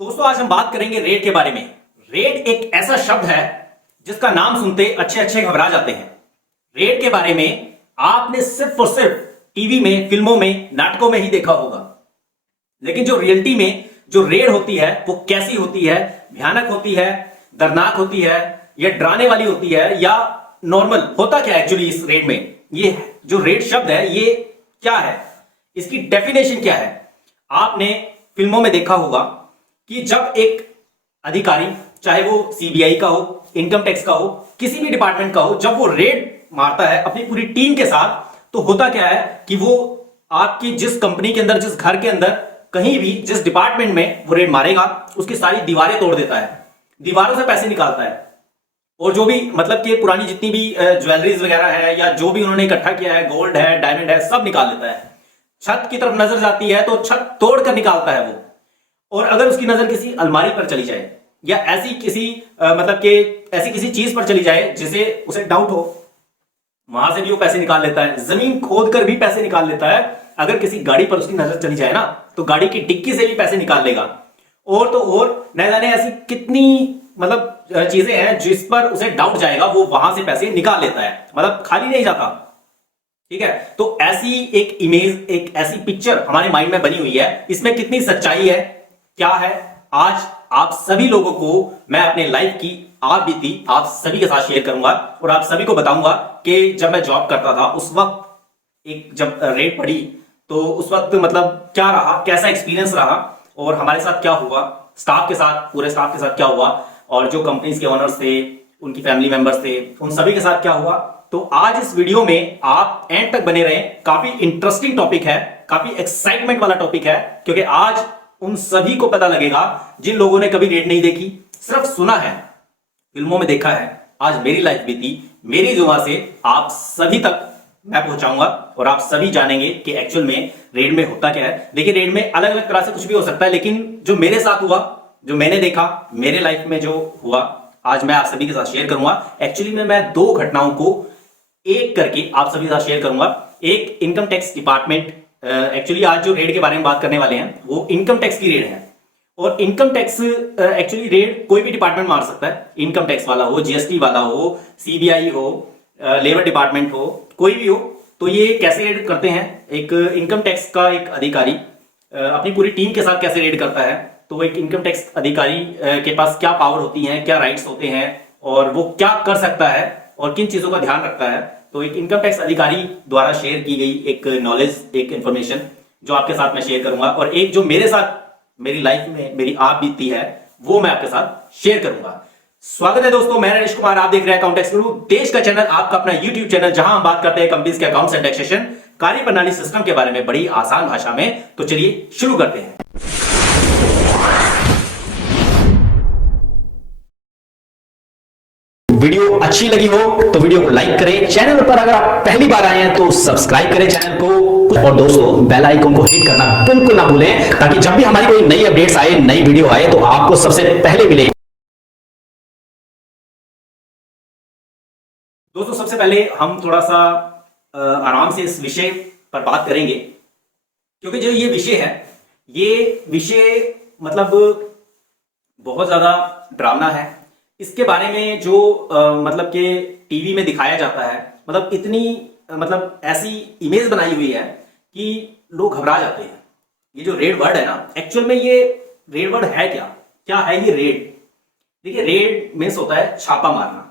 दोस्तों आज हम बात करेंगे रेड के बारे में। रेड एक ऐसा शब्द है जिसका नाम सुनते अच्छे अच्छे घबरा जाते हैं। रेड के बारे में आपने सिर्फ और सिर्फ टीवी में, फिल्मों में, नाटकों में ही देखा होगा, लेकिन जो रियलिटी में जो रेड होती है वो कैसी होती है, भयानक होती है, दर्दनाक होती है, या डराने वाली होती है, या नॉर्मल होता क्या एक्चुअली इस रेड में। ये जो रेड शब्द है ये क्या है, इसकी डेफिनेशन क्या है। आपने फिल्मों में देखा होगा कि जब एक अधिकारी, चाहे वो सीबीआई का हो, इनकम टैक्स का हो, किसी भी डिपार्टमेंट का हो, जब वो रेड मारता है अपनी पूरी टीम के साथ, तो होता क्या है कि वो आपकी जिस कंपनी के अंदर, जिस घर के अंदर, कहीं भी जिस डिपार्टमेंट में वो रेड मारेगा उसकी सारी दीवारें तोड़ देता है, दीवारों से पैसे निकालता है, और जो भी मतलब कि पुरानी जितनी भी ज्वेलरीज वगैरह है या जो भी उन्होंने इकट्ठा किया है, गोल्ड है, डायमंड है, सब निकाल देता है। छत की तरफ नजर जाती है तो छत तोड़ कर निकालता है वो। और अगर उसकी नजर किसी अलमारी पर चली जाए या ऐसी किसी मतलब कि ऐसी किसी चीज पर चली जाए जिसे उसे डाउट हो, वहां से भी वो पैसे निकाल लेता है। जमीन खोद कर भी पैसे निकाल लेता है। अगर किसी गाड़ी पर उसकी नजर चली जाए ना, तो गाड़ी की डिक्की से भी पैसे निकाल लेगा। और तो और न जाने ऐसी कितनी मतलब चीजें हैं जिस पर उसे डाउट जाएगा, वो वहां से पैसे निकाल लेता है, मतलब खाली नहीं जाता। ठीक है, तो ऐसी एक इमेज, एक ऐसी पिक्चर हमारे माइंड में बनी हुई है। इसमें कितनी सच्चाई है, क्या है, आज आप सभी लोगों को मैं अपने लाइफ की आप बीती आप सभी के साथ शेयर करूंगा और आप सभी को बताऊंगा कि जब मैं जॉब करता था उस वक्त एक जब रेड पड़ी तो उस वक्त मतलब क्या रहा, कैसा एक्सपीरियंस रहा, और हमारे साथ क्या हुआ, स्टाफ के साथ, पूरे स्टाफ के साथ क्या हुआ, और जो कंपनीज के ओनर्स थे, उनकी फैमिली मेंबर्स थे, उन सभी के साथ क्या हुआ। तो आज इस वीडियो में आप एंड तक बने रहें। काफी इंटरेस्टिंग टॉपिक है, काफी एक्साइटमेंट वाला टॉपिक है, क्योंकि आज उन सभी को पता लगेगा जिन लोगों ने कभी रेड नहीं देखी, सिर्फ सुना है, फिल्मों में देखा है। आज मेरी लाइफ बीती, मेरी जुबान से आप सभी तक मैं पहुंचाऊंगा और आप सभी जानेंगे कि एक्चुअल में रेड में होता क्या है। देखिए, रेड में अलग अलग तरह से कुछ भी हो सकता है, लेकिन जो मेरे साथ हुआ, जो मैंने देखा, मेरे लाइफ में जो हुआ, आज मैं आप सभी के साथ शेयर करूंगा। एक्चुअली में मैं दो घटनाओं को एक करके आप सभी के साथ शेयर करूंगा। एक इनकम टैक्स डिपार्टमेंट, एक्चुअली आज जो रेड के बारे में बात करने वाले हैं वो इनकम टैक्स की रेड है। और इनकम टैक्स एक्चुअली रेड कोई भी डिपार्टमेंट मार सकता है। इनकम टैक्स वाला हो, जीएसटी वाला हो, सीबीआई हो, लेबर डिपार्टमेंट हो, कोई भी हो। तो ये कैसे रेड करते हैं, एक इनकम टैक्स का एक अधिकारी अपनी पूरी टीम के साथ कैसे रेड करता है। तो एक इनकम टैक्स अधिकारी के पास क्या पावर होती है, क्या राइट्स होते हैं, और वो क्या कर सकता है और किन चीजों का ध्यान रखता है। तो एक इनकम टैक्स अधिकारी द्वारा शेयर की गई एक नॉलेज, एक इंफॉर्मेशन जो आपके साथ मैं शेयर करूंगा, और एक जो मेरे साथ मेरी लाइफ में मेरी आप बीती है वो मैं आपके साथ शेयर करूंगा। स्वागत है दोस्तों, मैं नरेश कुमार, आप देख रहे हैं अकाउंटेक्स गुरु, देश का चैनल, आपका अपना यूट्यूब चैनल, जहां हम बात करते हैं कंपनीज के अकाउंट्स एंड टैक्सेशन, कार्य प्रणाली सिस्टम के बारे में बड़ी आसान भाषा में। तो चलिए शुरू करते हैं। वीडियो अच्छी लगी हो तो वीडियो को लाइक करें, चैनल पर अगर आप पहली बार आए हैं तो सब्सक्राइब करें चैनल को, और दोस्तों बेल आइकन को हिट करना बिल्कुल ना भूलें, ताकि जब भी हमारी कोई नई अपडेट्स आए, नई वीडियो आए, तो आपको सबसे पहले मिले। दोस्तों सबसे पहले हम थोड़ा सा आराम से इस विषय पर बात करेंगे, क्योंकि जो ये विषय है, ये विषय मतलब बहुत ज्यादा डरावना है। इसके बारे में जो मतलब कि टीवी में दिखाया जाता है, मतलब इतनी मतलब ऐसी इमेज बनाई हुई है कि लोग घबरा जाते हैं। ये जो रेड वर्ड है ना, एक्चुअल में ये रेड वर्ड है क्या, क्या है ये रेड। देखिए, रेड मीन्स होता है छापा मारना।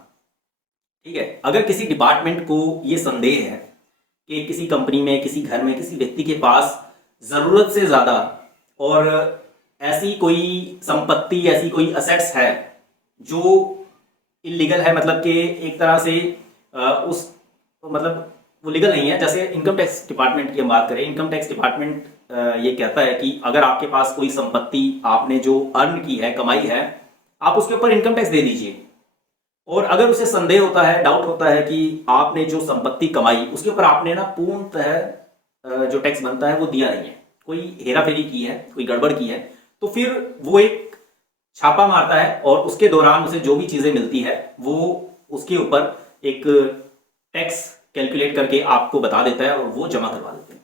ठीक है, अगर किसी डिपार्टमेंट को ये संदेह है कि किसी कंपनी में, किसी घर में, किसी व्यक्ति के पास जरूरत से ज्यादा और ऐसी कोई संपत्ति, ऐसी कोई असेट्स है जो इलीगल है, मतलब कि एक तरह से उस मतलब वो लीगल नहीं है। जैसे इनकम टैक्स डिपार्टमेंट की हम बात करें, इनकम टैक्स डिपार्टमेंट ये कहता है कि अगर आपके पास कोई संपत्ति आपने जो अर्न की है, कमाई है, आप उसके ऊपर इनकम टैक्स दे दीजिए। और अगर उसे संदेह होता है, डाउट होता है कि आपने जो संपत्ति कमाई उसके ऊपर आपने ना पूर्णतः जो टैक्स बनता है वो दिया नहीं है, कोई हेराफेरी की है, कोई गड़बड़ की है, तो फिर वो एक छापा मारता है और उसके दौरान उसे जो भी चीजें मिलती है वो उसके ऊपर एक टैक्स कैलकुलेट करके आपको बता देता है और वो जमा करवा देते हैं।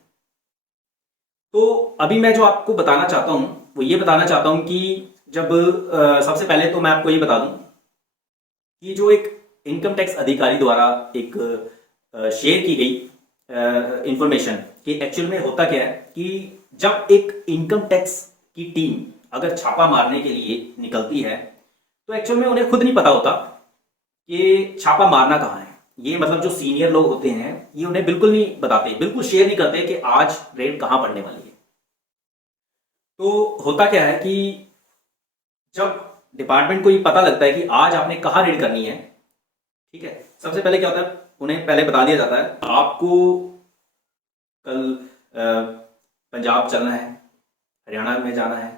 तो अभी मैं जो आपको बताना चाहता हूं वो ये बताना चाहता हूं कि जब सबसे पहले तो मैं आपको ये बता दूं कि जो एक इनकम टैक्स अधिकारी द्वारा एक शेयर की गई इंफॉर्मेशन कि एक्चुअल में होता क्या है कि जब एक इनकम टैक्स की टीम अगर छापा मारने के लिए निकलती है तो एक्चुअल में उन्हें खुद नहीं पता होता कि छापा मारना कहाँ है। ये मतलब जो सीनियर लोग होते हैं ये उन्हें बिल्कुल नहीं बताते, बिल्कुल शेयर नहीं करते कि आज रेड कहाँ पड़ने वाली है। तो होता क्या है कि जब डिपार्टमेंट को ये पता लगता है कि आज आपने कहाँ रेड करनी है, ठीक है, सबसे पहले क्या होता है उन्हें पहले बता दिया जाता है आपको कल पंजाब चलना है, हरियाणा में जाना है,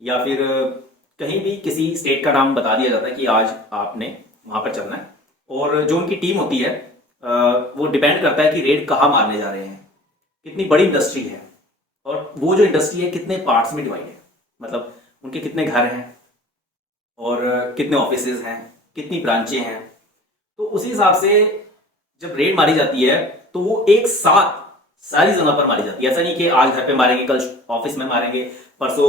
या फिर कहीं भी किसी स्टेट का नाम बता दिया जाता है कि आज आपने वहाँ पर चलना है। और जो उनकी टीम होती है वो डिपेंड करता है कि रेड कहाँ मारने जा रहे हैं, कितनी बड़ी इंडस्ट्री है और वो जो इंडस्ट्री है कितने पार्ट्स में डिवाइड है, मतलब उनके कितने घर हैं और कितने ऑफिसेज हैं, कितनी ब्रांचें हैं। तो उसी हिसाब से जब रेड मारी जाती है तो वो एक साथ सारी जगह पर मारी जाती है। ऐसा नहीं कि आज घर पे मारेंगे, कल ऑफिस में मारेंगे, परसों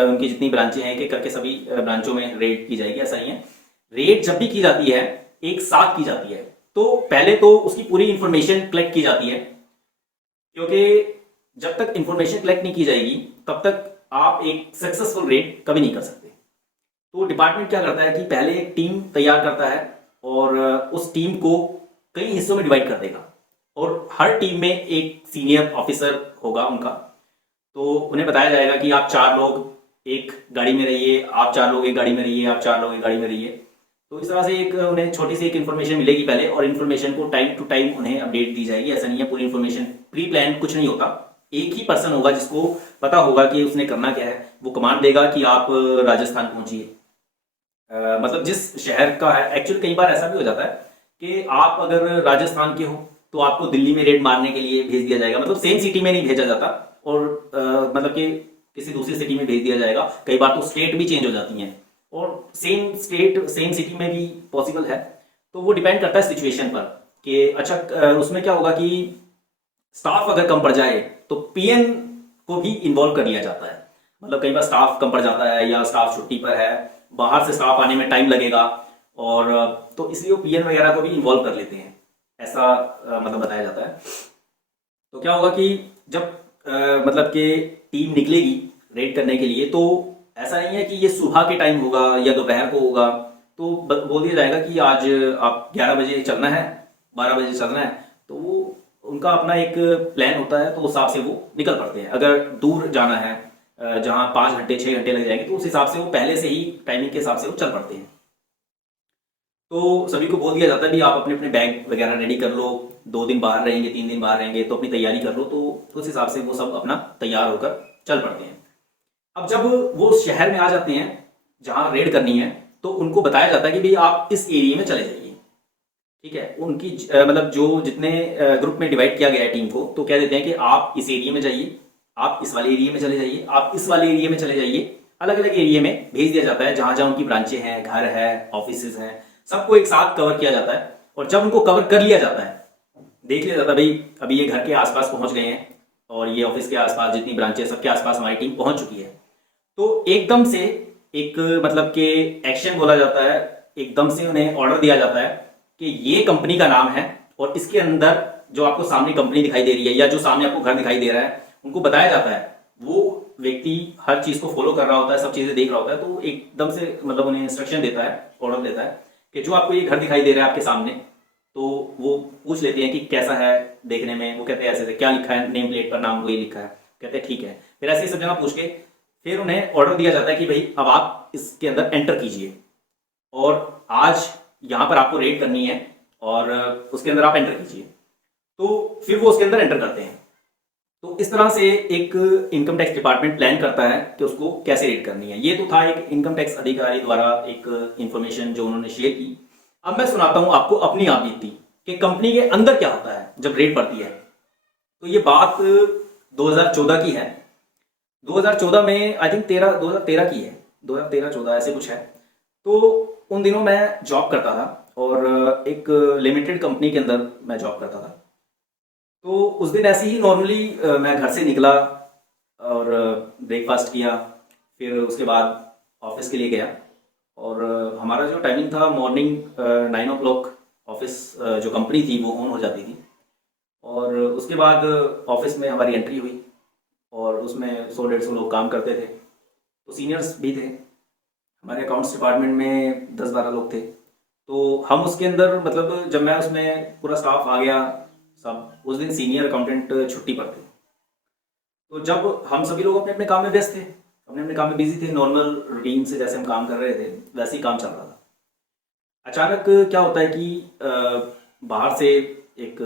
उनकी जितनी ब्रांचें हैं कि करके सभी ब्रांचों में रेड की जाएगी, ऐसा नहीं है। रेड जब भी की जाती है एक साथ की जाती है। तो पहले तो उसकी पूरी इंफॉर्मेशन कलेक्ट की जाती है, क्योंकि जब तक इंफॉर्मेशन कलेक्ट नहीं की जाएगी तब तक आप एक सक्सेसफुल रेड कभी नहीं कर सकते। तो डिपार्टमेंट क्या करता है कि पहले एक टीम तैयार करता है और उस टीम को कई हिस्सों में डिवाइड कर देगा और हर टीम में एक सीनियर ऑफिसर होगा उनका। तो उन्हें बताया जाएगा कि आप 4 लोग एक गाड़ी में रहिए, आप 4 लोग एक गाड़ी में रहिए, आप 4 लोग एक गाड़ी में रहिए। तो इस तरह से एक उन्हें छोटी सी एक इन्फॉर्मेशन मिलेगी पहले, और इन्फॉर्मेशन को टाइम टू टाइम उन्हें अपडेट दी जाएगी। ऐसा नहीं है पूरी इन्फॉर्मेशन प्री प्लान कुछ नहीं होता, एक ही पर्सन होगा जिसको पता होगा कि उसने करना क्या है। वो कमांड देगा कि आप राजस्थान पहुंचिए, मतलब जिस शहर का है। एक्चुअली कई बार ऐसा भी हो जाता है कि आप अगर राजस्थान के हो तो आपको दिल्ली में रेड मारने के लिए भेज दिया जाएगा, मतलब सेम सिटी में नहीं भेजा जाता, और मतलब कि किसी दूसरी सिटी में भेज दिया जाएगा। कई बार तो स्टेट भी चेंज हो जाती हैं और सेम स्टेट सेम सिटी में भी पॉसिबल है। तो वो डिपेंड करता है सिचुएशन पर कि अच्छा उसमें क्या होगा कि स्टाफ अगर कम पड़ जाए तो पीएन को भी इन्वॉल्व कर लिया जाता है। मतलब कई बार स्टाफ कम पड़ जाता है या स्टाफ छुट्टी पर है, बाहर से स्टाफ आने में टाइम लगेगा, और तो इसलिए वो पीएन वगैरह को भी इन्वॉल्व कर लेते हैं, ऐसा मतलब बताया जाता है। तो क्या होगा कि जब मतलब कि टीम निकलेगी रेड करने के लिए, तो ऐसा नहीं है कि ये सुबह के टाइम होगा या दोपहर को होगा। तो बोल दिया जाएगा कि आज आप 11 बजे चलना है, 12 बजे चलना है। तो वो उनका अपना एक प्लान होता है, तो उस हिसाब से वो निकल पड़ते हैं। अगर दूर जाना है जहाँ 5 घंटे 6 घंटे लग जाएंगे, तो उस हिसाब से वो पहले से ही टाइमिंग के हिसाब से वो चल पड़ते हैं। तो सभी को बोल दिया जाता है भी आप अपने अपने बैग वगैरह रेडी कर लो, 2 दिन बाहर रहेंगे 3 दिन बाहर रहेंगे तो अपनी तैयारी कर लो। तो उस हिसाब से वो सब अपना तैयार होकर चल पड़ते हैं। अब जब वो शहर में आ जाते हैं जहाँ रेड करनी है, तो उनको बताया जाता है कि भाई आप इस एरिया में चले जाइए, ठीक है। उनकी मतलब जो जितने ग्रुप में डिवाइड किया गया है टीम को, तो कह देते हैं कि आप इस एरिया में जाइए, आप इस वाले एरिया में चले जाइए, आप इस वाले एरिया में चले जाइए। अलग अलग एरिया में भेज दिया जाता है जहां जहां उनकी ब्रांचें हैं, घर है, ऑफिस हैं, सबको एक साथ कवर किया जाता है। और जब उनको कवर कर लिया जाता है, देख लिया जाता है भाई अभी ये घर के आसपास पहुंच गए हैं और ये ऑफिस के आसपास जितनी ब्रांचें सबके आसपास हमारी टीम पहुंच चुकी है, तो एकदम से एक मतलब कि एक्शन बोला जाता है, एकदम से उन्हें ऑर्डर दिया जाता है कि ये कंपनी का नाम है और इसके अंदर जो आपको सामने कंपनी दिखाई दे रही है या जो सामने आपको घर दिखाई दे रहा है, उनको बताया जाता है। वो व्यक्ति हर चीज को फॉलो कर रहा होता है, सब चीजें देख रहा होता है, तो एकदम से मतलब उन्हें इंस्ट्रक्शन देता है, ऑर्डर देता है कि जो आपको ये घर दिखाई दे रहा है आपके सामने, तो वो पूछ लेते हैं कि कैसा है देखने में। वो कहते हैं ऐसे क्या लिखा है नेम प्लेट पर, नाम वही लिखा है, कहते हैं ठीक है। फिर ऐसे ही सब जगह पूछ के फिर उन्हें ऑर्डर दिया जाता है कि भाई अब आप इसके अंदर एंटर कीजिए और आज यहाँ पर आपको रेड करनी है और उसके अंदर आप एंटर कीजिए। तो फिर वो उसके अंदर एंटर करते हैं। तो इस तरह से एक इनकम टैक्स डिपार्टमेंट प्लान करता है कि उसको कैसे रेड करनी है। ये तो था एक इनकम टैक्स अधिकारी द्वारा एक इंफॉर्मेशन जो उन्होंने शेयर की। अब मैं सुनाता हूं आपको अपनी आप बीती कि कंपनी के अंदर क्या होता है जब रेड पड़ती है। तो ये बात 2014 की है। 2014 में आई थिंक 2013 की है, 2013-14 ऐसे कुछ है। तो उन दिनों मैं जॉब करता था और एक लिमिटेड कंपनी के अंदर मैं जॉब करता था। तो उस दिन ऐसे ही नॉर्मली मैं घर से निकला और ब्रेकफास्ट किया, फिर उसके बाद ऑफिस के लिए गया और हमारा जो टाइमिंग था मॉर्निंग 9 o'clock ऑफिस जो कंपनी थी वो ऑन हो जाती थी और उसके बाद ऑफिस में हमारी एंट्री हुई और उसमें 100-150 लोग काम करते थे। तो सीनियर्स भी थे, हमारे अकाउंट्स डिपार्टमेंट में 10-12 लोग थे। तो हम उसके अंदर मतलब जब मैं उसमें पूरा स्टाफ आ गया सब, उस दिन सीनियर अकाउंटेंट छुट्टी पर थे। तो जब हम सभी लोग अपने अपने काम में व्यस्त थे, अपने अपने काम में बिजी थे, नॉर्मल रूटीन से जैसे हम काम कर रहे थे वैसे ही काम चल रहा था। अचानक क्या होता है कि बाहर से एक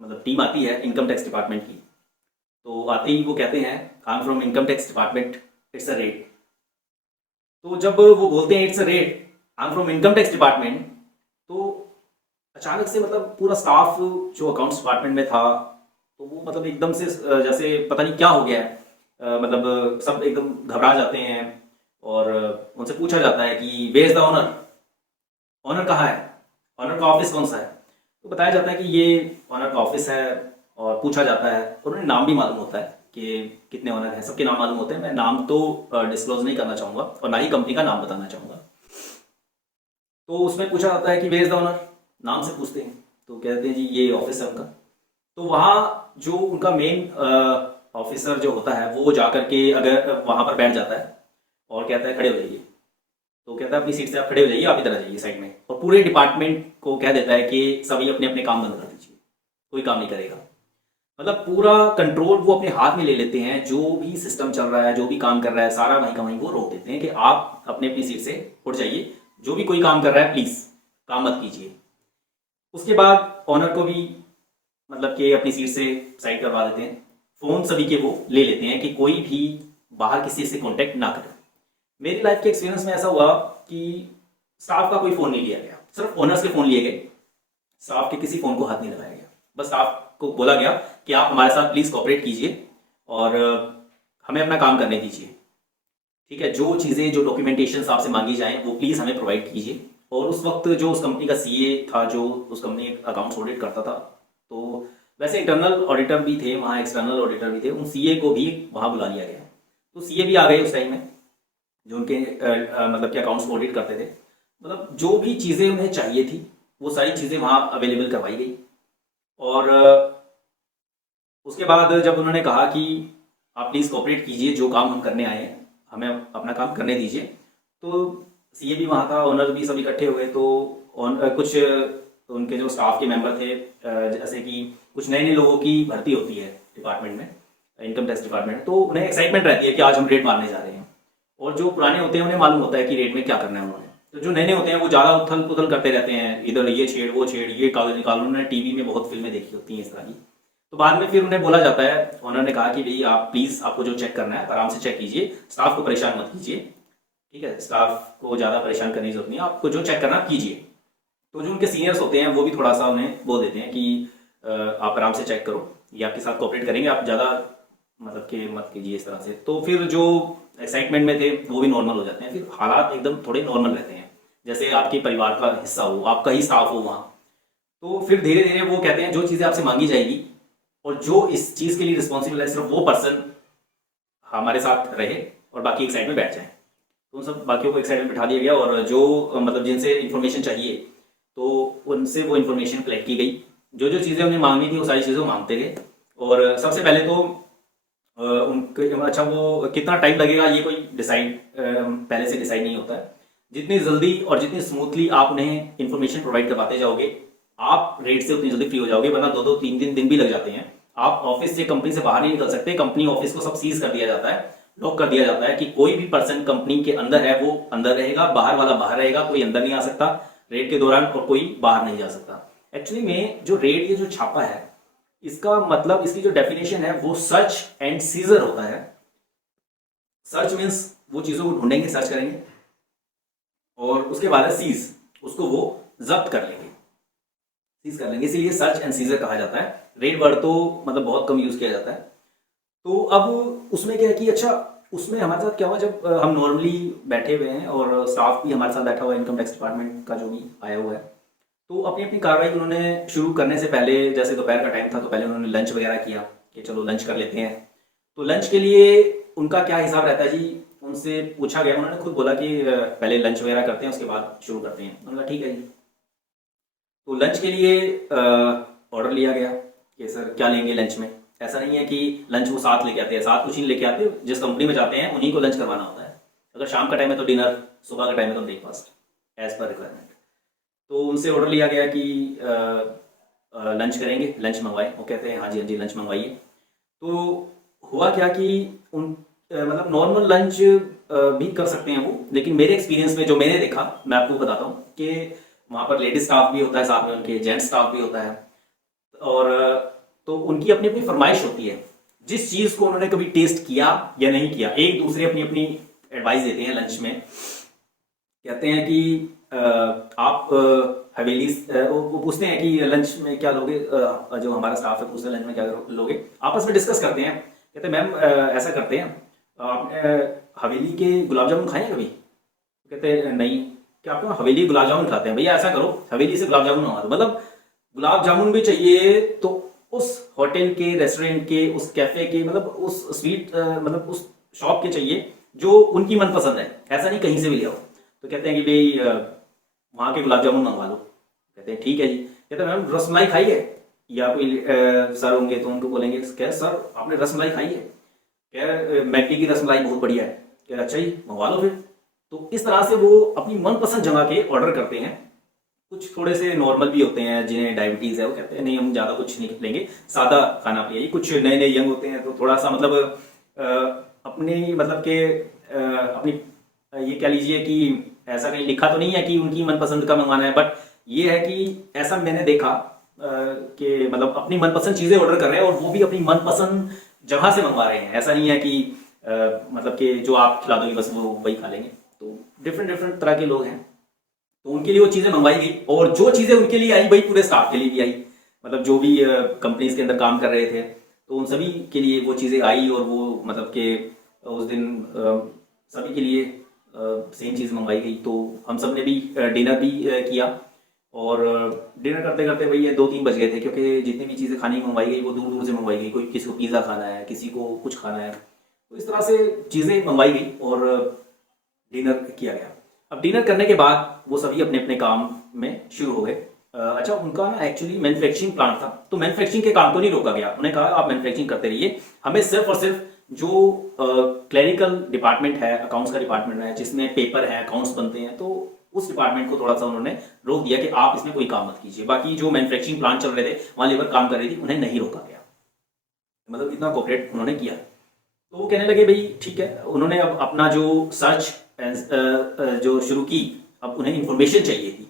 मतलब टीम आती है इनकम टैक्स डिपार्टमेंट की। तो आते ही वो कहते हैं I am from income tax department, it's a red. तो जब वो बोलते हैं it's a red, I am from income tax department, तो अचानक से मतलब पूरा स्टाफ जो अकाउंट्स डिपार्टमेंट में था तो वो मतलब एकदम से जैसे पता नहीं क्या हो गया है, मतलब सब एकदम घबरा जाते हैं और उनसे पूछा जाता है कि where is the honour, honour कहाँ है, ऑनर का ऑफिस कौन सा है। तो बताया जाता है कि ये ऑनर का ऑफिस है और पूछा जाता है और उन्हें नाम भी मालूम होता है कि कितने ऑनर हैं, सबके नाम मालूम होते हैं। मैं नाम तो डिस्क्लोज नहीं करना चाहूँगा और ना ही कंपनी का नाम बताना चाहूँगा। तो उसमें पूछा जाता है कि वेयर इज द ऑनर, नाम से पूछते हैं तो कहते हैं जी ये ऑफिस है उनका। तो वहाँ जो उनका मेन ऑफिसर जो होता है वो जा करके अगर वहाँ पर बैठ जाता है और कहता है खड़े हो जाइए, तो कहता है अपनी सीट से आप खड़े हो जाइए, आप इधर आ जाइए साइड में, और पूरे डिपार्टमेंट को कह देता है कि सभी अपने अपने काम बंद कर दीजिए, कोई काम नहीं करेगा। मतलब पूरा कंट्रोल वो अपने हाथ में ले लेते हैं, जो भी सिस्टम चल रहा है, जो भी काम कर रहा है, सारा वहीं का वहीं वो रोक देते हैं कि आप अपने अपनी सीट से उठ जाइए, जो भी कोई काम कर रहा है प्लीज काम मत कीजिए। उसके बाद ऑनर को भी मतलब कि अपनी सीट से साइड करवा देते हैं, फोन सभी के वो ले लेते हैं कि कोई भी बाहर किसी से कांटेक्ट ना करे। मेरी लाइफ के एक्सपीरियंस में ऐसा हुआ कि स्टाफ का कोई फोन नहीं लिया गया, सिर्फ ओनर्स के फोन लिए गए, स्टाफ के किसी फोन को हाथ नहीं लगाया गया। बस स्टाफ को बोला गया कि आप हमारे साथ प्लीज कोऑपरेट कीजिए और हमें अपना काम करने दीजिए, ठीक है, जो चीज़ें जो डॉक्यूमेंटेशन आपसे मांगी जाएं वो प्लीज़ हमें प्रोवाइड कीजिए। और उस वक्त जो उस कंपनी का सीए था जो उस कंपनी अकाउंट्स ऑडिट करता था, तो वैसे इंटरनल ऑडिटर भी थे वहाँ, एक्सटर्नल ऑडिटर भी थे, उन सीए को भी वहाँ बुला लिया गया। तो सीए भी आ गए उस टाइम में जो उनके मतलब कि अकाउंट्स को ऑडिट करते थे। मतलब जो भी चीज़ें उन्हें चाहिए थी वो सारी चीज़ें वहाँ अवेलेबल करवाई गई। और उसके बाद जब उन्होंने कहा कि आप प्लीज़ कोऑपरेट कीजिए, जो काम हम करने आए हैं हमें अपना काम करने दीजिए, तो सीए भी वहाँ था, ओनर भी सब इकट्ठे हुए। तो कुछ उनके जो स्टाफ के मेंबर थे, जैसे कि कुछ नए नए लोगों की भर्ती होती है डिपार्टमेंट में, इनकम टैक्स डिपार्टमेंट, तो उन्हें एक्साइटमेंट रहती है कि आज हम रेड मारने जा रहे हैं। और जो पुराने होते हैं उन्हें मालूम होता है कि रेड में क्या करना है उन्होंने। तो जो नए नए होते हैं वो ज़्यादा उथल पुथल करते रहते हैं, इधर ये छेड़ वो छेड़, ये कागज निकालो, उन्होंने टीवी में बहुत फिल्में देखी होती हैं इस तरह की। तो बाद में फिर उन्हें बोला जाता है, ओनर ने कहा कि भाई आप प्लीज़ आपको जो चेक करना है आराम से चेक कीजिए, स्टाफ को परेशान मत कीजिए, ठीक है, स्टाफ को ज़्यादा परेशान करने की जरूरत नहीं है, आपको जो चेक करना कीजिए। तो जो उनके सीनियर्स होते हैं वो भी थोड़ा सा उन्हें बोल देते हैं कि आप आराम से चेक करो, ये आपके साथ कोऑपरेट करेंगे, आप ज़्यादा मतलब कि मत कीजिए इस तरह से। तो फिर जो एक्साइटमेंट में थे वो भी नॉर्मल हो जाते हैं, फिर हालात एकदम थोड़े नॉर्मल रहते हैं, जैसे आपके परिवार का हिस्सा हो, आपका ही स्टाफ हो वहाँ। तो फिर धीरे धीरे वो कहते हैं जो चीज़ें आपसे मांगी जाएगी और जो इस चीज़ के लिए रिस्पॉन्सिबल है सिर्फ वो पर्सन हमारे साथ रहे और बाकी एक साइड में बैठ जाए। तो उन सब बाकियों को एक साइड में बिठा दिया गया और जो मतलब जिनसे इन्फॉर्मेशन चाहिए तो उनसे वो इन्फॉर्मेशन कलेक्ट की गई, जो जो चीज़ें उन्हें मांगनी थी वो सारी चीज़ें मांगते गए। और सबसे पहले तो उनके अच्छा वो कितना टाइम लगेगा ये कोई डिसाइड पहले से डिसाइड नहीं होता है। जितनी जल्दी और जितनी स्मूथली आप उन्हें इन्फॉर्मेशन प्रोवाइड करवाते जाओगे आप रेट से उतनी जल्दी फ्री हो जाओगे, वरना 2-2 3 दिन भी लग जाते हैं। आप ऑफिस से कंपनी से बाहर नहीं निकल सकते, कंपनी ऑफिस को सब सीज कर दिया जाता है, लॉक कर दिया जाता है कि कोई भी पर्सन कंपनी के अंदर है वो अंदर रहेगा, बाहर वाला बाहर रहेगा, कोई अंदर नहीं आ सकता रेड के दौरान और कोई बाहर नहीं जा सकता। एक्चुअली में जो रेड ये जो छापा है इसका मतलब इसकी जो डेफिनेशन है वो सर्च एंड सीजर होता है। सर्च मीन्स वो चीजों को ढूंढेंगे, सर्च करेंगे, और उसके बाद है सीज, उसको वो जब्त कर लेंगे, सीज कर लेंगे, इसीलिए सर्च एंड सीजर कहा जाता है। रेड वर्ड तो मतलब बहुत कम यूज किया जाता है। तो अब उसमें क्या है कि अच्छा उसमें हमारे साथ क्या हुआ, जब हम नॉर्मली बैठे हुए हैं और स्टाफ भी हमारे साथ बैठा हुआ है, इनकम टैक्स डिपार्टमेंट का जो भी आया हुआ है, तो अपनी अपनी कार्रवाई उन्होंने शुरू करने से पहले, जैसे दोपहर का टाइम था तो पहले उन्होंने लंच वगैरह किया कि चलो लंच कर लेते हैं। तो लंच के लिए उनका क्या हिसाब रहता है जी, उनसे पूछा गया, उन्होंने खुद बोला कि पहले लंच वगैरह करते हैं उसके बाद शुरू करते हैं। उन्होंने कहा ठीक है जी। तो लंच के लिए ऑर्डर लिया गया कि सर क्या लेंगे लंच में। ऐसा नहीं है कि लंच वो साथ लेके आते हैं, साथ कुछ नहीं लेके आते, जिस कंपनी में जाते हैं उन्हीं को लंच करवाना होता है। अगर शाम का टाइम है तो डिनर, सुबह का टाइम है तो ब्रेकफास्ट, एज पर रिक्वायरमेंट। तो उनसे ऑर्डर लिया गया कि लंच करेंगे, लंच मंगवाए। वो कहते हैं हाँ जी हाँ जी लंच मंगवाइए। तो हुआ क्या कि उन मतलब नॉर्मल लंच भी कर सकते हैं वो, लेकिन मेरे एक्सपीरियंस में जो मैंने देखा मैं आपको बताता हूँ कि वहाँ पर लेडीज स्टाफ भी होता है, साथ में उनके जेंट्स स्टाफ भी होता है। और तो उनकी अपनी अपनी फरमाइश होती है, जिस चीज़ को उन्होंने कभी टेस्ट किया या नहीं किया, एक दूसरे अपनी अपनी एडवाइस देते हैं लंच में। कहते हैं कि आप हवेली वो पूछते हैं कि लंच में क्या लोगे, जो हमारा स्टाफ है पूछते हैं लंच में क्या लोगे, आपस में डिस्कस करते हैं। कहते हैं मैम ऐसा करते हैं, आपने हवेली के गुलाब जामुन खाए हैं कभी? कहते हैं नहीं। क्या आपको हवेली के गुलाब जामुन खाते हैं? भैया ऐसा करो हवेली से गुलाब जामुन मंगा दो। मतलब गुलाब जामुन भी चाहिए तो उस होटल के, रेस्टोरेंट के, उस कैफे के, मतलब उस स्वीट मतलब उस शॉप के चाहिए जो उनकी मनपसंद है, ऐसा नहीं कहीं से भी ले आओ। तो कहते हैं कि भाई वहाँ के गुलाब जामुन मंगवा लो। कहते हैं ठीक है जी। कहते हैं मैम रसमलाई खाई है? या कोई सर होंगे तो उनको बोलेंगे क्या सर आपने रसमलाई खाई है? क्या मैकडी की रसमलाई बहुत बढ़िया है। क्या अच्छा जी मंगवा लो फिर। तो इस तरह से वो अपनी मनपसंद जगह के ऑर्डर करते हैं। कुछ थोड़े से नॉर्मल भी होते हैं जिन्हें डायबिटीज़ है, वो कहते हैं नहीं हम ज़्यादा कुछ नहीं लेंगे, सादा खाना पिए। कुछ नए नए यंग होते हैं तो थोड़ा सा मतलब अपनी मतलब के अपनी ये कह लीजिए कि ऐसा कहीं लिखा तो नहीं है कि उनकी मनपसंद का मंगवाना है, बट ये है कि ऐसा मैंने देखा कि मतलब अपनी मनपसंद चीज़ें ऑर्डर कर रहे हैं और वो भी अपनी मनपसंद जगह से मंगवा रहे हैं। ऐसा नहीं है कि मतलब कि जो आप खिला दोगे बस वो वही खा लेंगे। तो डिफरेंट डिफरेंट तरह के लोग हैं, तो उनके लिए वो चीज़ें मंगवाई गई और जो चीज़ें उनके लिए आई वही पूरे स्टाफ के लिए भी आई। मतलब जो भी कंपनीज के अंदर काम कर रहे थे तो उन सभी के लिए वो चीज़ें आई और वो मतलब कि उस दिन सभी के लिए सेम चीज़ मंगवाई गई। तो हम सब ने भी डिनर भी किया और डिनर करते करते वही 2-3 बज गए थे, क्योंकि जितनी भी चीज़ें खाने की मंगवाई गई वो दूर दूर से मंगवाई गई। कोई किसी को पिज़्ज़ा खाना है, किसी को कुछ खाना है, तो इस तरह से चीज़ें मंगवाई गई और डिनर किया गया। अब डिनर करने के बाद वो सभी अपने अपने काम में शुरू हो गए। अच्छा उनका ना एक्चुअली मैन्युफैक्चरिंग प्लांट था, तो मैन्युफैक्चरिंग के काम को नहीं रोका गया। उन्हें कहा आप मैन्युफैक्चरिंग करते रहिए, हमें सिर्फ और सिर्फ जो क्लरिकल डिपार्टमेंट है, अकाउंट्स का डिपार्टमेंट है जिसमें पेपर है, अकाउंट्स बनते हैं, तो उस डिपार्टमेंट को थोड़ा सा उन्होंने रोक दिया कि आप इसमें कोई काम मत कीजिए। बाकी जो मैन्युफैक्चरिंग प्लांट चल रहे थे वहाँ लेबर काम कर रही थी, उन्हें नहीं रोका गया। मतलब इतना कोऑपरेट उन्होंने किया। तो वो कहने लगे भाई ठीक है। उन्होंने अब अपना जो सर्च जो शुरू की, अब उन्हें इंफॉर्मेशन चाहिए थी।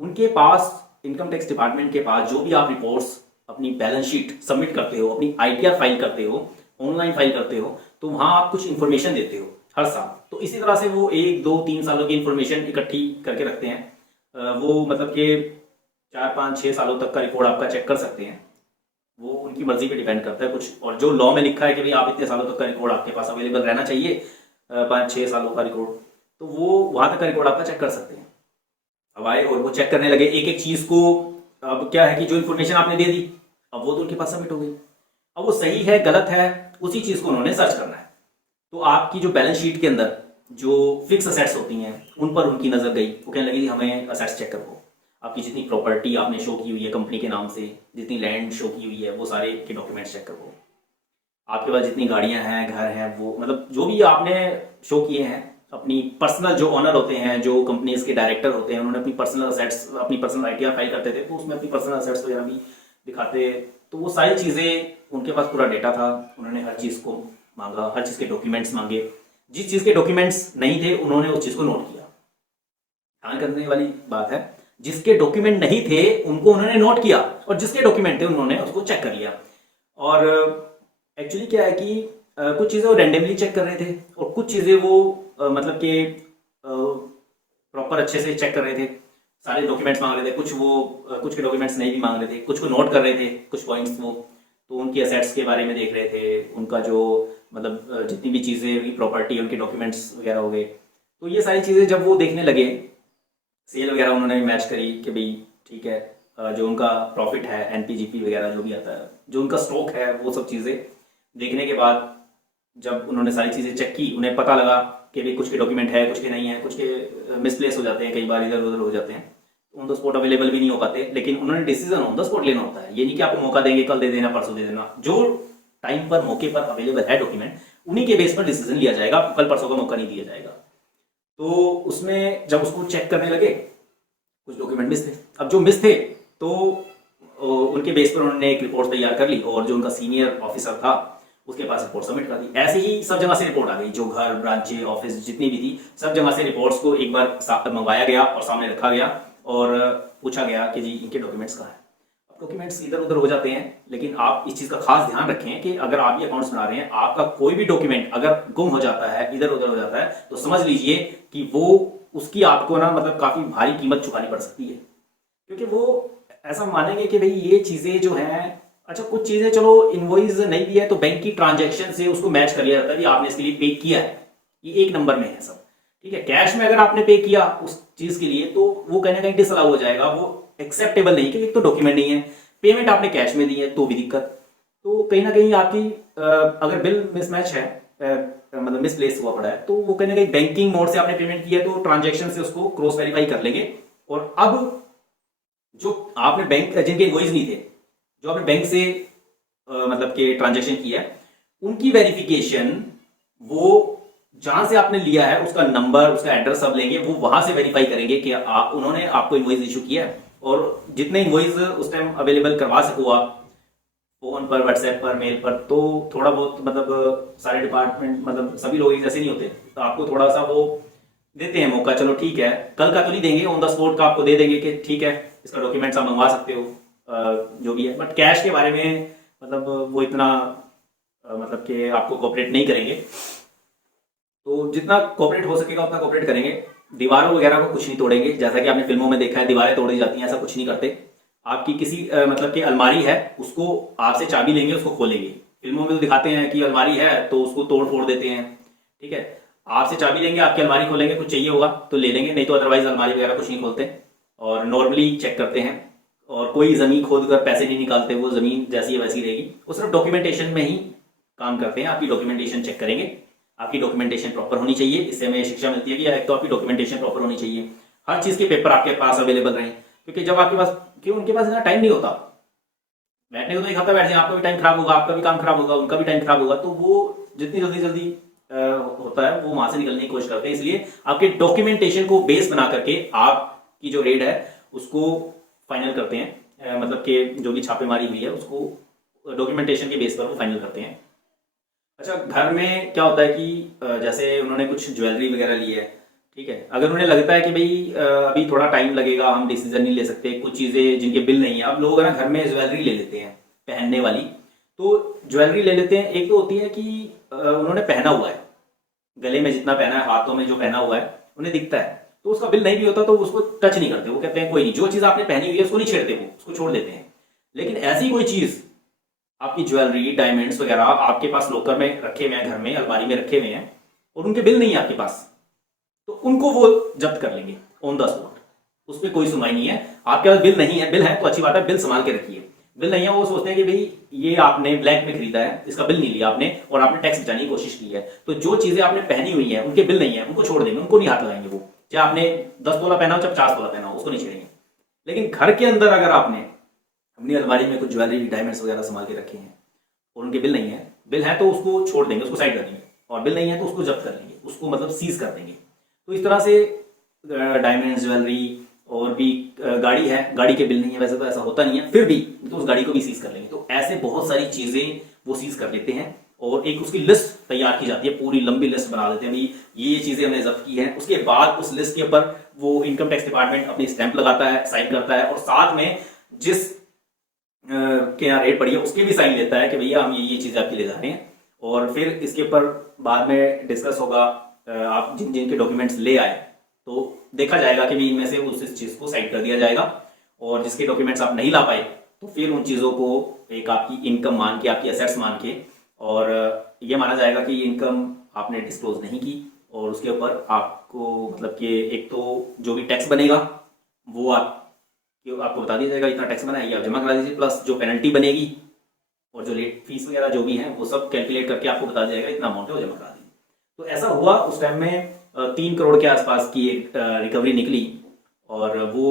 उनके पास इनकम टैक्स डिपार्टमेंट के पास जो भी आप रिपोर्ट्स, अपनी बैलेंस शीट सबमिट करते हो, अपनी आईटीआर फाइल करते हो, ऑनलाइन फाइल करते हो, तो वहाँ आप कुछ इन्फॉर्मेशन देते हो हर साल। तो इसी तरह से वो 1-2-3 सालों की इन्फॉर्मेशन इकट्ठी करके रखते हैं। वो मतलब कि 4-5-6 सालों तक का रिकॉर्ड आपका चेक कर सकते हैं। वो उनकी मर्जी पे डिपेंड करता है कुछ, और जो लॉ में लिखा है कि भाई आप इतने सालों तक का रिकॉर्ड आपके पास अवेलेबल रहना चाहिए, 5-6 सालों का रिकॉर्ड, तो वो वहाँ तक का रिकॉर्ड आपका चेक कर सकते हैं। अब आए और वो चेक करने लगे एक एक चीज़ को। अब क्या है कि जो इन्फॉर्मेशन आपने दे दी अब वो तो उनके पास सबमिट हो गई। अब वो सही है गलत है उसी चीज़ को उन्होंने सर्च करना है। तो आपकी जो बैलेंस शीट के अंदर जो फिक्स असेट्स होती हैं उन पर उनकी नज़र गई। वो कहने लगी हमें असेट्स चेक करो, आपकी जितनी प्रॉपर्टी आपने शो की हुई है कंपनी के नाम से, जितनी लैंड शो की हुई है वो सारे के डॉक्यूमेंट्स चेक करो, आपके पास जितनी गाड़ियां हैं, घर हैं, वो मतलब जो भी आपने शो किए हैं, अपनी पर्सनल जो ऑनर होते हैं, जो कंपनीज के डायरेक्टर होते हैं, उन्होंने अपनी पर्सनल असेट्स, अपनी पर्सनल आईटीआर फाइल करते थे तो उसमें अपनी पर्सनल असेट्स वगैरह भी दिखाते। तो वो सारी चीज़ें उनके पास पूरा डेटा था। उन्होंने हर चीज़ को मांगा, हर चीज़ के डॉक्यूमेंट्स मांगे। जिस चीज़ के डॉक्यूमेंट्स नहीं थे उन्होंने उस चीज़ को नोट किया। ध्यान करने वाली बात है, जिसके डॉक्यूमेंट नहीं थे उनको उन्होंने नोट किया और जिसके डॉक्यूमेंट थे उन्होंने उसको चेक कर लिया। और एक्चुअली क्या है कि कुछ चीज़ें वो रैंडमली चेक कर रहे थे और कुछ चीज़ें वो मतलब कि प्रॉपर अच्छे से चेक कर रहे थे, सारे डॉक्यूमेंट्स मांग रहे थे। कुछ के डॉक्यूमेंट्स नहीं भी मांग रहे थे, कुछ को नोट कर रहे थे कुछ पॉइंट्स वो। तो उनकी असेट्स के बारे में देख रहे थे, उनका जो मतलब जितनी भी चीज़ें प्रॉपर्टी, उनके डॉक्यूमेंट्स वगैरह हो गए। तो ये सारी चीज़ें जब वो देखने लगे, सेल वगैरह उन्होंने भी मैच करी कि भाई ठीक है, जो उनका प्रॉफिट है, एनपीजीपी वगैरह जो भी आता है, जो उनका स्टॉक है, वो सब चीज़ें देखने के बाद जब उन्होंने सारी चीज़ें चेक की, उन्हें पता लगा आपके भी कुछ के डॉक्यूमेंट है, कुछ के नहीं है, कुछ के मिसप्लेस हो जाते हैं, कई बार इधर उधर हो जाते हैं, ऑन द स्पॉट अवेलेबल भी नहीं हो पाते। लेकिन उन्होंने डिसीजन ऑन द स्पॉट लेना होता है। ये नहीं कि आपको मौका देंगे कल दे देना, परसों दे देना। जो टाइम पर मौके पर अवेलेबल है डॉक्यूमेंट, उन्हीं के बेस पर डिसीजन लिया जाएगा, आपको कल परसों का मौका नहीं दिया जाएगा। तो उसमें जब उसको चेक करने लगे, कुछ डॉक्यूमेंट मिस थे। अब जो मिस थे तो उनके बेस पर उन्होंने एक रिपोर्ट तैयार कर ली और जो उनका सीनियर ऑफिसर था उसके पास रिपोर्ट सबमिट कर दी। ऐसे ही सब जगह से रिपोर्ट आ गई, जो घर, ब्रांचें, ऑफिस जितनी भी थी, सब जगह से रिपोर्ट्स को एक बार मंगवाया गया और सामने रखा गया और पूछा गया कि जी इनके डॉक्यूमेंट्स कहाँ हैं। अब डॉक्यूमेंट्स इधर उधर हो जाते हैं, लेकिन आप इस चीज़ का खास ध्यान रखें कि अगर आप ये अकाउंट्स बना रहे हैं, आपका कोई भी डॉक्यूमेंट अगर गुम हो जाता है, इधर उधर हो जाता है, तो समझ लीजिए कि वो उसकी आपको ना मतलब काफ़ी भारी कीमत चुकानी पड़ सकती है। क्योंकि वो ऐसा मानेंगे कि भाई ये चीज़ें जो हैं, अच्छा कुछ चीज़ें चलो इनवॉइस नहीं भी है तो बैंक की ट्रांजैक्शन से उसको मैच कर लिया जाता है कि आपने इसके लिए पे किया है, ये एक नंबर में है सब, ठीक है। कैश में अगर आपने पे किया उस चीज़ के लिए तो वो कहीं ना कहीं डिसअलाउ हो जाएगा, वो एक्सेप्टेबल नहीं, क्योंकि तो डॉक्यूमेंट नहीं है, पेमेंट आपने कैश में दी है तो भी दिक्कत। तो कहीं ना कहीं आपकी अगर बिल मिसमैच है, मतलब मिसप्लेस हुआ पड़ा है, तो वो कहीं ना कहीं बैंकिंग मोड से आपने पेमेंट किया है तो ट्रांजैक्शन से उसको क्रॉस वेरीफाई कर लेंगे। और अब जो आपने बैंक, जिनके इनवॉइस नहीं थे, जो आपने बैंक से मतलब के ट्रांजैक्शन किया है, उनकी वेरिफिकेशन वो जहां से आपने लिया है उसका नंबर, उसका एड्रेस सब लेंगे, वो वहां से वेरीफाई करेंगे कि उन्होंने आपको इनवॉइस इशू किया है। और जितने इनवॉइस उस टाइम अवेलेबल करवा सको आप फोन पर, व्हाट्सएप पर, मेल पर, तो थोड़ा बहुत मतलब सारे डिपार्टमेंट मतलब सभी लोग जैसे नहीं होते, तो आपको थोड़ा सा वो देते हैं मौका, चलो ठीक है कल का तो नहीं देंगे, ऑन द स्पॉट का आपको दे देंगे कि ठीक है इसका डॉक्यूमेंट्स आप मंगवा सकते हो, जो भी है। बट कैश के बारे में मतलब वो इतना मतलब कि आपको कोऑपरेट नहीं करेंगे। तो जितना कोऑपरेट हो सकेगा उतना कोऑपरेट करेंगे। दीवारों वगैरह को कुछ नहीं तोड़ेंगे, जैसा कि आपने फिल्मों में देखा है दीवारें तोड़ी जाती हैं, ऐसा कुछ नहीं करते। आपकी किसी मतलब कि अलमारी है, उसको आपसे चाबी लेंगे, उसको खोलेंगे। फिल्मों में तो दिखाते हैं कि अलमारी है तो उसको तोड़ फोड़ देते हैं, ठीक है। आपसे चाबी लेंगे, आपकी अलमारी खोलेंगे, कुछ चाहिए होगा तो ले लेंगे, नहीं तो अदरवाइज अलमारी वगैरह कुछ नहीं खोलते और नॉर्मली चेक करते हैं। और कोई ज़मीन खोद कर पैसे नहीं निकालते, वो ज़मीन जैसी है वैसी रहेगी। वो सिर्फ डॉक्यूमेंटेशन में ही काम करते हैं, आपकी डॉक्यूमेंटेशन चेक करेंगे, आपकी डॉक्यूमेंटेशन प्रॉपर होनी चाहिए। इससे हमें शिक्षा मिलती है कि एक तो आपकी डॉक्यूमेंटेशन प्रॉपर होनी चाहिए, हर चीज़ के पेपर आपके पास अवेलेबल रहें। क्योंकि जब आपके पास, क्यों उनके पास इतना टाइम नहीं होता बैठने को, तो एक हफ्ता बैठ जाए, आपका भी टाइम खराब होगा, आपका भी काम खराब होगा, उनका भी टाइम खराब होगा। तो वो जितनी जल्दी जल्दी होता है वो वहां से निकलने की कोशिश करते हैं। इसलिए आपके डॉक्यूमेंटेशन को बेस बना करके आपकी जो रेड है उसको फाइनल करते हैं, मतलब कि जो भी छापेमारी हुई है उसको डॉक्यूमेंटेशन के बेस पर वो फाइनल करते हैं। अच्छा, घर में क्या होता है कि जैसे उन्होंने कुछ ज्वेलरी वगैरह ली है, ठीक है, अगर उन्हें लगता है कि भाई अभी थोड़ा टाइम लगेगा, हम डिसीजन नहीं ले सकते, कुछ चीज़ें जिनके बिल नहीं है, अब लोग ना घर में ज्वेलरी ले लेते हैं पहनने वाली। तो ज्वेलरी ले लेते हैं, एक तो होती है कि उन्होंने पहना हुआ है, गले में जितना पहना है, हाथों में जो पहना हुआ है उन्हें दिखता है, तो उसका बिल नहीं भी होता तो उसको टच नहीं करते, वो कहते हैं कोई नहीं, जो चीज़ आपने पहनी हुई है उसको नहीं छेड़ते, वो उसको छोड़ देते हैं। लेकिन ऐसी कोई चीज़, आपकी ज्वेलरी, डायमंड्स वगैरह आपके पास लॉकर में रखे हुए हैं, घर में अलमारी में रखे हुए हैं और उनके बिल नहीं है आपके पास, तो उनको वो जब्त कर लेंगे ऑन द स्पॉट। उसमें कोई सुनवाई नहीं है। आपके पास बिल नहीं है, बिल है तो अच्छी बात है, बिल संभाल के रखिए। बिल नहीं है, वो सोचते हैं कि भाई ये आपने ब्लैक में खरीदा है, इसका बिल नहीं लिया आपने और आपने टैक्स बचाने की कोशिश की है, तो जो चीजें आपने पहनी हुई है उनके बिल नहीं है, उनको छोड़ देंगे, उनको नहीं हाथ लगाएंगे। वो चाहे आपने 10 तोला पहना हो चाहे 50 तोला पहना हो, उसको नहीं छेड़ेंगे। लेकिन घर के अंदर अगर आपने अपनी अलमारी में कुछ ज्वेलरी, डायमंड्स वगैरह संभाल के रखे हैं और उनके बिल नहीं है, बिल है तो उसको छोड़ देंगे, उसको साइड कर देंगे, और बिल नहीं है तो उसको जब्त कर लेंगे, उसको मतलब सीज कर देंगे। तो इस तरह से डायमंड्स, ज्वेलरी और भी गाड़ी है, गाड़ी के बिल नहीं है, वैसे तो ऐसा होता नहीं है, फिर भी तो उस गाड़ी को भी सीज कर लेंगे। तो ऐसे बहुत सारी चीजें वो सीज कर लेते हैं और एक उसकी लिस्ट तैयार की जाती है, पूरी लंबी लिस्ट बना देते हैं, भाई ये चीजें हमने जब्त की हैं। उसके बाद उस लिस्ट के ऊपर वो इनकम टैक्स डिपार्टमेंट अपनी स्टैंप लगाता है, साइन करता है और साथ में जिस के यहाँ रेट पड़ी है उसके भी साइन लेता है कि भैया हम ये चीजें आपके ले जा रहे हैं। और फिर इसके ऊपर बाद में डिस्कस होगा, आप जिन जिन के डॉक्यूमेंट्स ले आए तो देखा जाएगा कि भी इनमें से उस चीज़ को साइड कर दिया जाएगा, और जिसके डॉक्यूमेंट्स आप नहीं ला पाए तो फिर उन चीज़ों को एक आपकी इनकम मान के, आपकी एसेट्स मान के, और ये माना जाएगा कि इनकम आपने डिस्क्लोज नहीं की, और उसके ऊपर आपको मतलब कि एक तो जो भी टैक्स बनेगा वो आपको बता दिया जाएगा, इतना टैक्स बना है ये आप जमा करा दीजिए, प्लस जो पेनल्टी बनेगी और जो लेट फीस वगैरह जो भी है वो सब कैलकुलेट करके आपको बता दिया जाएगा, इतना अमाउंट है वो जमा करा दीजिए। तो ऐसा हुआ उस टाइम में 3 करोड़ के आसपास की एक रिकवरी निकली और वो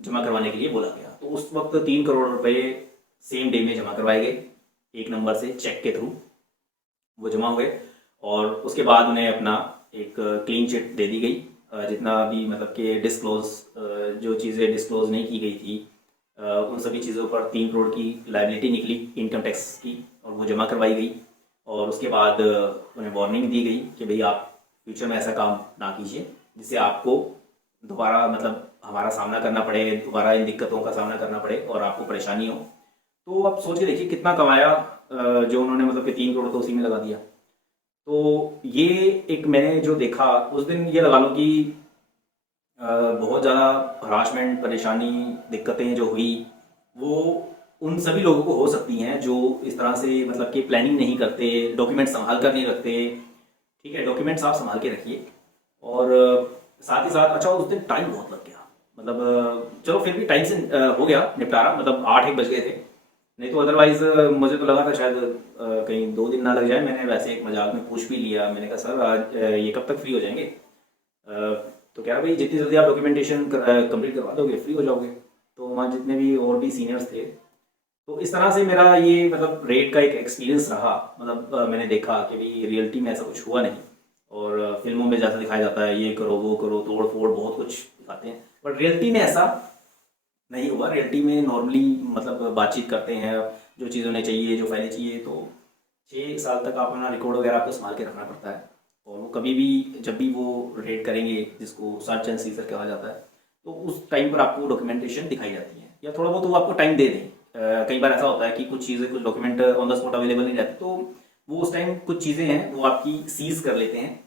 जमा करवाने के लिए बोला गया। तो उस वक्त 3 करोड़ रुपए सेम डे में जमा करवाए गए, एक नंबर से चेक के थ्रू वो जमा हुए और उसके बाद उन्हें अपना एक क्लीन चिट दे दी गई। जितना भी मतलब कि जो चीज़ें डिस्क्लोज नहीं की गई थी उन सभी चीज़ों पर 3 करोड़ की लायबिलिटी निकली इनकम टैक्स की और वो जमा करवाई गई। और उसके बाद उन्हें वार्निंग दी गई कि भाई आप फ्यूचर में ऐसा काम ना कीजिए जिससे आपको दोबारा मतलब हमारा सामना करना पड़े, दोबारा इन दिक्कतों का सामना करना पड़े और आपको परेशानी हो। तो आप सोच के देखिए कितना कमाया जो उन्होंने मतलब कि 3 करोड़ तो उसी में लगा दिया। तो ये एक मैंने जो देखा उस दिन, ये लगा लो कि बहुत ज़्यादा हरासमेंट, परेशानी, दिक्कतें जो हुई वो उन सभी लोगों को हो सकती हैं जो इस तरह से मतलब कि प्लानिंग नहीं करते, डॉक्यूमेंट संभाल कर नहीं रखते। ठीक है, डॉक्यूमेंट्स आप संभाल के रखिए। और साथ ही साथ अच्छा उस दिन टाइम बहुत लग गया, मतलब चलो फिर भी टाइम से हो गया निपटारा, मतलब 8-1 बज गए थे, नहीं तो अदरवाइज मुझे तो लगा था शायद कहीं 2 दिन ना लग जाए। मैंने वैसे एक मजाक में पूछ भी लिया, मैंने कहा सर आज ये कब तक फ्री हो जाएंगे? तो कह रहा भाई जितनी जल्दी आप डॉक्यूमेंटेशन कंप्लीट करवा दोगे फ्री हो जाओगे। तो वहाँ जितने भी और भी सीनियर्स थे, तो इस तरह से मेरा ये मतलब रेट का एक एक्सपीरियंस रहा। मतलब मैंने देखा कि भाई रियलिटी में ऐसा कुछ हुआ नहीं, और फिल्मों में जैसा दिखाया जाता है ये करो वो करो, तोड़ फोड़ बहुत कुछ दिखाते हैं, बट रियलिटी में ऐसा नहीं हुआ। रियलिटी में नॉर्मली मतलब बातचीत करते हैं, जो चीज़ उन्हें चाहिए, जो फाइलें चाहिए, तो 6 साल तक आप अपना रिकॉर्ड वगैरह आपको संभाल के रखना पड़ता है। और वो कभी भी जब भी वो रेड करेंगे, जिसको सर्च एंड सीजर कहा जाता है, तो उस टाइम पर आपको डॉक्यूमेंटेशन दिखाई जाती है, या थोड़ा बहुत वो आपको टाइम दे दें। कई बार ऐसा होता है कि कुछ चीज़ें, कुछ document on the spot available नहीं रहते, तो वो उस टाइम कुछ चीज़ें हैं वो आपकी सीज कर लेते हैं।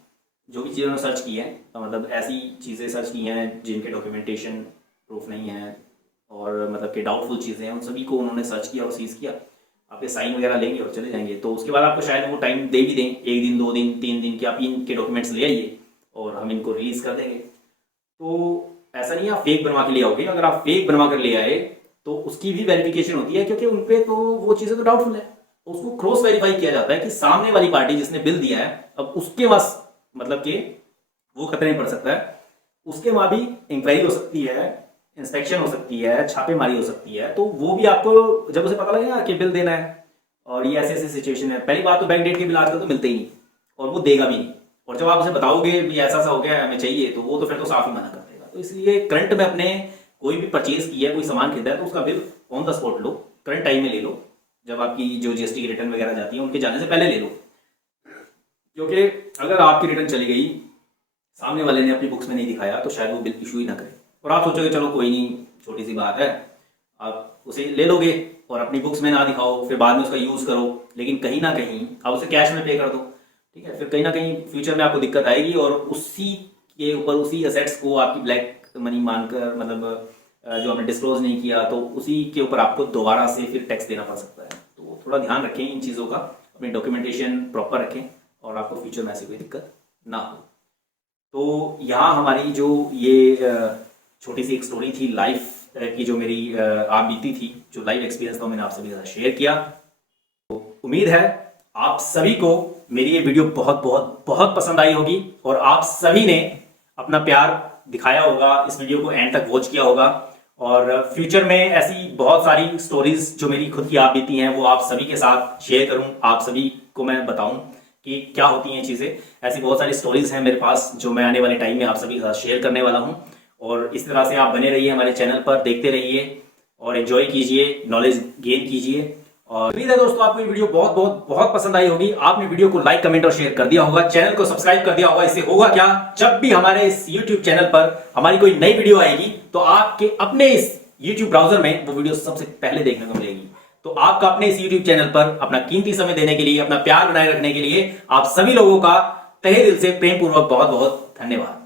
जो भी चीज़ें उन्होंने सर्च की है, मतलब ऐसी चीज़ें सर्च की हैं जिनके डॉक्यूमेंटेशन प्रूफ नहीं है और मतलब कि डाउटफुल चीज़ें हैं, उन सभी को उन्होंने सर्च किया और सीज किया। आपके साइन वगैरह लेंगे और चले जाएंगे। तो उसके बाद आपको शायद वो टाइम दे भी दें, 1 दिन 2 दिन 3 दिन कि आप इनके डॉक्यूमेंट्स ले आइए और हम इनको रिलीज़ कर देंगे। तो ऐसा नहीं आप फेक बनवा के ले आओगे। अगर आप फेक बनवा कर ले आए तो उसकी भी वेरिफिकेशन होती है, क्योंकि उन पे तो वो चीज़ें तो डाउटफुल है, उसको क्रॉस वेरीफाई किया जाता है कि सामने वाली पार्टी जिसने बिल दिया है, अब उसके पास मतलब कि वो खतरे में पड़ सकता है, उसके वहां भी इंक्वायरी हो सकती है, इंस्पेक्शन हो सकती है, छापेमारी हो सकती है। तो वो भी आपको जब उसे पता लगेगा कि बिल देना है और ये ऐसी ऐसी सिचुएशन है, पहली बात तो बैंक डेट के बिल आजकल तो मिलते ही नहीं और वो देगा भी नहीं। और जब आप उसे बताओगे भी ऐसा ऐसा हो गया हमें चाहिए, तो वो तो फिर तो साफ ही मना कर देगा। तो इसलिए करंट में अपने कोई भी परचेज किया है, कोई सामान खरीदा है, तो उसका bill on the spot low, current time में ले लो। जब आपकी जो जीएसटी की रिटर्न वगैरह जाती है उनके जाने से पहले ले लो, क्योंकि अगर आपकी रिटर्न चली गई, सामने वाले ने अपनी बुक्स में नहीं दिखाया, तो शायद वो बिल इशू ही ना करे और आप सोचोगे चलो कोई नहीं, छोटी सी बात है, आप उसे ले लोगे और अपनी बुक्स में ना दिखाओ, फिर बाद में उसका यूज़ करो। लेकिन कहीं ना कहीं आप उसे कैश में पे कर दो, ठीक है, फिर कहीं ना कहीं फ्यूचर में आपको दिक्कत आएगी और उसी के ऊपर, उसी असेट्स को आपकी ब्लैक मनी मानकर, मतलब जो आपने डिस्क्लोज नहीं किया, तो उसी के ऊपर आपको दोबारा से फिर टैक्स देना पड़ सकता है। तो थोड़ा ध्यान रखें इन चीज़ों का, अपनी डॉक्यूमेंटेशन प्रॉपर रखें और आपको फ्यूचर में ऐसी कोई दिक्कत ना हो। तो यहाँ हमारी जो ये छोटी सी एक स्टोरी थी लाइफ की, जो मेरी आप बीती थी, जो लाइव एक्सपीरियंस था, मैंने आप सभी के साथ शेयर किया। तो उम्मीद है आप सभी को मेरी ये वीडियो बहुत बहुत बहुत पसंद आई होगी और आप सभी ने अपना प्यार दिखाया होगा, इस वीडियो को एंड तक वॉच किया होगा। और फ्यूचर में ऐसी बहुत सारी स्टोरीज जो मेरी खुद की आप बीती हैं वो आप सभी के साथ शेयर करूं, आप सभी को मैं बताऊं कि क्या होती हैं चीज़ें। ऐसी बहुत सारी स्टोरीज हैं मेरे पास जो मैं आने वाले टाइम में आप सभी के साथ शेयर करने वाला हूं। और इस तरह से आप बने रहिए हमारे चैनल पर, देखते रहिए और एंजॉय कीजिए, नॉलेज गेन कीजिए। और उम्मीद है दोस्तों आपको ये वीडियो बहुत बहुत बहुत पसंद आई होगी। आपने वीडियो को लाइक, कमेंट और शेयर कर दिया होगा, चैनल को सब्सक्राइब कर दिया होगा। इससे होगा क्या, जब भी हमारे इस YouTube चैनल पर हमारी कोई नई वीडियो आएगी तो आपके अपने इस YouTube ब्राउजर में वो वीडियो सबसे पहले देखने को मिलेगी। तो आपका अपने इस YouTube चैनल पर अपना कीमती समय देने के लिए, अपना प्यार बनाए रखने के लिए आप सभी लोगों का तहे दिल से प्रेम पूर्वक बहुत बहुत धन्यवाद।